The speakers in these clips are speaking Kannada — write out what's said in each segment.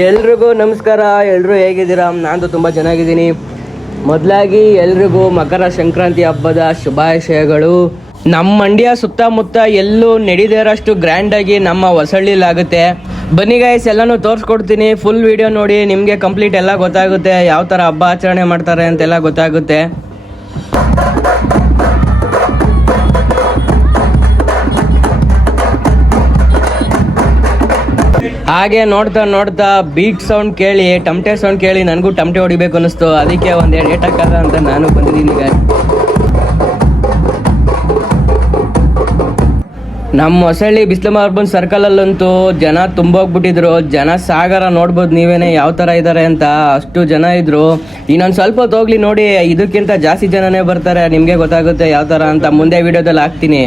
ಎಲ್ರಿಗೂ ನಮಸ್ಕಾರ. ಎಲ್ಲರೂ ಹೇಗಿದ್ದೀರಾ? ನಾನು ತುಂಬ ಚೆನ್ನಾಗಿದ್ದೀನಿ. ಮೊದಲಾಗಿ ಎಲ್ರಿಗೂ ಮಕರ ಸಂಕ್ರಾಂತಿ ಹಬ್ಬದ ಶುಭಾಶಯಗಳು. ನಮ್ಮ ಮಂಡ್ಯ ಸುತ್ತಮುತ್ತ ಎಲ್ಲೂ ನಡೀದಿರೋಷ್ಟು ಗ್ರ್ಯಾಂಡಾಗಿ ನಮ್ಮ ಹೊಸಳ್ಳಿಲಾಗುತ್ತೆ. ಬನ್ನಿ ಗೈಸ್, ಎಲ್ಲನೂ ತೋರಿಸ್ಕೊಡ್ತೀನಿ. ಫುಲ್ ವಿಡಿಯೋ ನೋಡಿ, ನಿಮಗೆ ಕಂಪ್ಲೀಟ್ ಎಲ್ಲ ಗೊತ್ತಾಗುತ್ತೆ. ಯಾವ ಥರ ಹಬ್ಬ ಆಚರಣೆ ಮಾಡ್ತಾರೆ ಅಂತೆಲ್ಲ ಗೊತ್ತಾಗುತ್ತೆ. ಹಾಗೆ ನೋಡ್ತಾ ಬೀಟ್ ಸೌಂಡ್ ಕೇಳಿ, ಟಮಟೆ ಸೌಂಡ್ ಕೇಳಿ ನನಗೂ ಟಮಟೆ ಹೊಡಿಬೇಕು ಅನ್ನಿಸ್ತು. ಅದಕ್ಕೆ ಒಂದೆರಡು ಏಟಾಕಲ್ಲ ಅಂತ ನಾನು ಬಂದಿದ್ದೀನಿ. ಈಗ ನಮ್ಮ ಹೊಸಳ್ಳಿ ಬಿಸ್ಲಮ್ಮ ಅರ್ಬನ್ ಸರ್ಕಲಲ್ಲಂತೂ ಜನ ತುಂಬೋಗ್ಬಿಟ್ಟಿದ್ರು. ಜನ ಸಾಗರ ನೋಡ್ಬೋದು ನೀವೇನೆ ಯಾವ ಥರ ಇದ್ದಾರೆ ಅಂತ. ಅಷ್ಟು ಜನ ಇದ್ರು. ಇನ್ನೊಂದು ಸ್ವಲ್ಪ ಹೊತ್ತು ಹೋಗ್ಲಿ ನೋಡಿ, ಇದಕ್ಕಿಂತ ಜಾಸ್ತಿ ಜನನೇ ಬರ್ತಾರೆ. ನಿಮಗೆ ಗೊತ್ತಾಗುತ್ತೆ ಯಾವ ಥರ ಅಂತ. ಮುಂದೆ ವಿಡಿಯೋದಲ್ಲಿ ಹಾಕ್ತೀನಿ.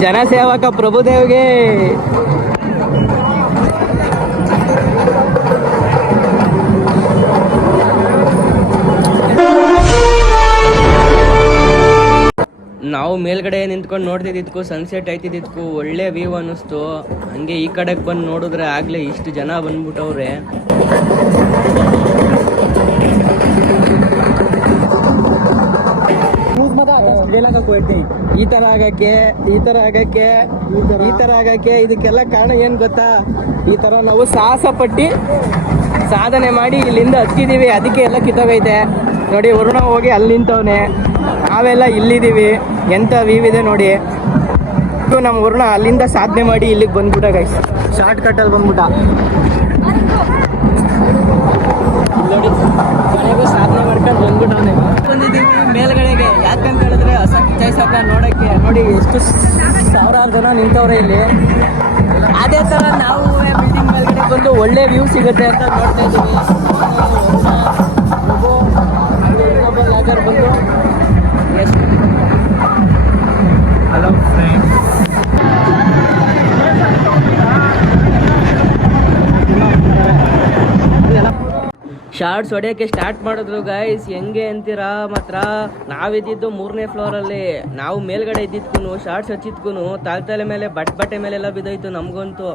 ಜನಸೇವಕ ಪ್ರಭುದೇವ್ಗೆ ನಾವು ಮೇಲ್ಗಡೆ ನಿಂತ್ಕೊಂಡು ನೋಡ್ತಿದ್ದಿದ್ಕು, ಸನ್ಸೆಟ್ ಆಯ್ತಿದ್ದಿದ್ಕು ಒಳ್ಳೆ ವ್ಯೂ ಅನ್ನಿಸ್ತು. ಹಂಗೆ ಈ ಕಡೆಗೆ ಬಂದು ನೋಡಿದ್ರೆ ಆಗ್ಲೇ ಇಷ್ಟು ಜನ ಬಂದ್ಬಿಟ್ಟವ್ರೆ. ಈ ತರ ಆಗಕ್ಕೆ ಇದಕ್ಕೆಲ್ಲ ಕಾರಣ ಏನ್ ಗೊತ್ತಾ? ಈ ತರ ನಾವು ಸಾಹಸ ಪಟ್ಟಿ ಸಾಧನೆ ಮಾಡಿ ಇಲ್ಲಿಂದ ಹತ್ತಿದೀವಿ. ಅದಕ್ಕೆ ಎಲ್ಲ ಕಿತ್ತೋಗೈತೆ ನೋಡಿ. ವರುಣ ಹೋಗಿ ಅಲ್ಲಿ ನಿಂತವನೆ, ನಾವೆಲ್ಲ ಇಲ್ಲಿದ್ದೀವಿ. ಎಂತ ವ್ಯೂ ಇದೆ ನೋಡಿ. ನಮ್ಮ ವರುಣ ಅಲ್ಲಿಂದ ಸಾಧನೆ ಮಾಡಿ ಇಲ್ಲಿಗೆ ಬಂದ್ಬಿಟ್ಟ ಗೈಸ್. ಶಾರ್ಟ್ ಕಟ್ಟಲ್ಲಿ ಬಂದ್ಬಿಟ್ಟ ನೋಡಿ. ಕೊನೆಗೂ ಸಾಧನೆ ಮಾಡ್ಕೊಂಡು ಬಂದ್ಬಿಟ್ಟವನೆ. ಬಂದಿದ್ದೀವಿ ಮೇಲ್ಗಡೆಗೆ. ಯಾಕಂತ ಹೇಳಿದ್ರೆ ಅಸಕ್ ಜೈಸಕ ನೋಡೋಕ್ಕೆ ನೋಡಿ ಎಷ್ಟು ಸಾವಿರಾರು ಜನ ನಿಂತವ್ರೆ ಇಲ್ಲಿ. ಅದೇ ಥರ ನಾವು ಬಿಲ್ಡಿಂಗ್ ಮೇಲ್ಗಡೆ ಬಂದು ಒಳ್ಳೆ ವ್ಯೂ ಸಿಗುತ್ತೆ ಅಂತ ನೋಡ್ತಾ ಇದ್ದೀವಿ. ಬಂದು ಹಲೋ ಫ್ರೆಂಡ್ಸ್, ಶಾರ್ಟ್ಸ್ ಹೊಡೆಯೋಕ್ಕೆ ಸ್ಟಾರ್ಟ್ ಮಾಡಿದ್ರು ಗೈಸ್. ಹೆಂಗೆ ಅಂತೀರಾ? ಮಾತ್ರ ನಾವಿದ್ದಿದ್ದು 3ನೇ ಫ್ಲೋರಲ್ಲಿ. ನಾವು ಮೇಲ್ಗಡೆ ಇದ್ದಿದ್ಕು ಶಾರ್ಟ್ಸ್ ಹಚ್ಚಿದ್ಕು ತಲೆ ಮೇಲೆ ಬಟ್ಟೆ ಮೇಲೆಲ್ಲ ಬಿದ್ದೋಯ್ತು ನಮಗಂತೂ.